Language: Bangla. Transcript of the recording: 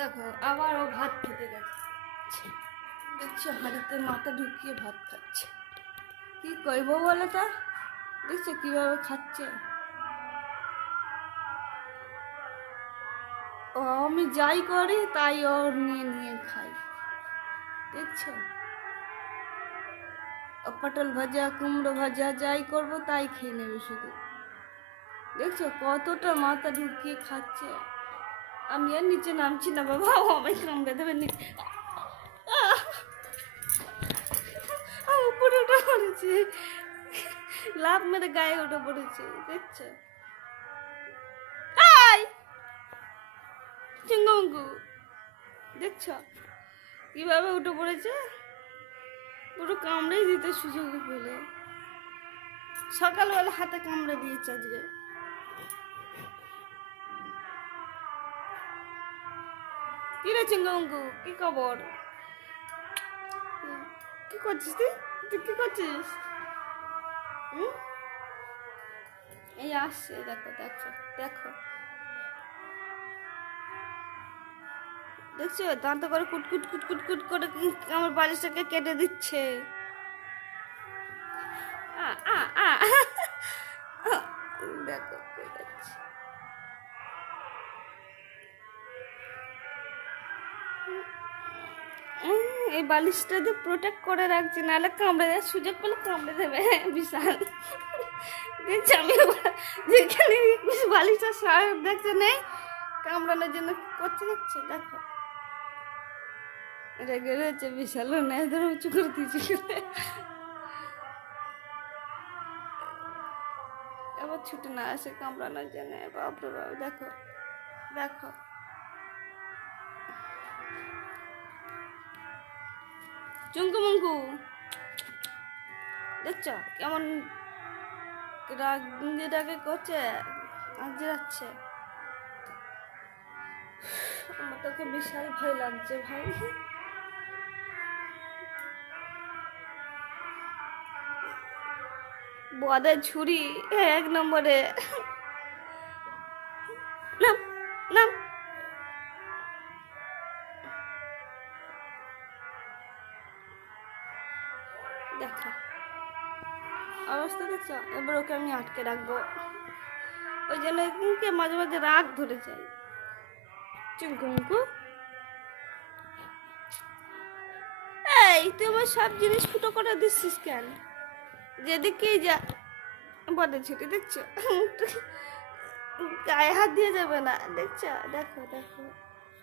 দেখো আবার ও ভাত খেতে গেছে, দেখছো হাড়িতে মাথা ঢুকিয়ে ভাত খাচ্ছে। কি করবো বলো তা, দেখছো কিভাবে খাচ্ছে। ও আমি যাই করি তাই ওর নিয়ে নিয়ে খাই, দেখছো। পটল ভাজা কুমড়ো ভাজা যাই করবো তাই খেয়ে নেবে শুধু, দেখছো কতটা মাথা ঢুকিয়ে খাচ্ছে। আমি আর নিচে নামছি না বাবা, ও আমায় কামড়ে দেবে। উপরে উঠে পড়েছে, লাভ মেরে গায়ে উঠে পড়েছে, দেখছো। চিঙ্গু দেখছো কিভাবে উঠে পড়েছে, পুরো কামড়েই দিতে সুযোগ পেলে। সকালবেলা হাতে কামড়ে দিয়েছে আজকে। কি রে চিঙ্গু, কি খবর, কি করছিস তুই, তুই কি করছিস? এই আসছে, দেখো দেখো দেখো, দেখছো দাঁত করে কুটকুট কুটকুট কুট করে আমার বালিশটাকে কেটে দিচ্ছে। দেখো এই বালিশটা দিয়ে প্রোটেক্ট করে রাখছি, নাহলে কামড়ে দেয়, সুযোগ পেলে কামড়ে দেবে বিশাল। দেখছি আমি যেখানে বালিশটা দেখছে নেই, কামড়ানোর জন্য করতে যাচ্ছে। দেখো রেগে রয়েছে বিশাল, নেয় ধরে উঁচু করে দিয়েছি। এবার ছুটে না আসে কামড়ানোর জন্য, বাপরে বাবা। দেখো দেখো চুঙ্কু মুঙ্কু, দেখছো কেমন রাগে করছে, আজকে যাচ্ছে। আমার তোকে বিশাল ভয় লাগছে ভাই। বদের ছুরি এক নম্বরে। নাম নাম দেখো অবস্থা দেখছো। এবার ওকে আমি আটকে রাখবো, ওই জন্য মাঝে মাঝে রাগ ধরে যায়। চিঙ্কুমুঙ্কু এই তুই আমার সব জিনিস ফুটো করে দিচ্ছিস কেন? যেদিকেই যা বদে ছুটি, দেখছো গায়ে হাত দিয়ে যাবে না, দেখছো। দেখো দেখো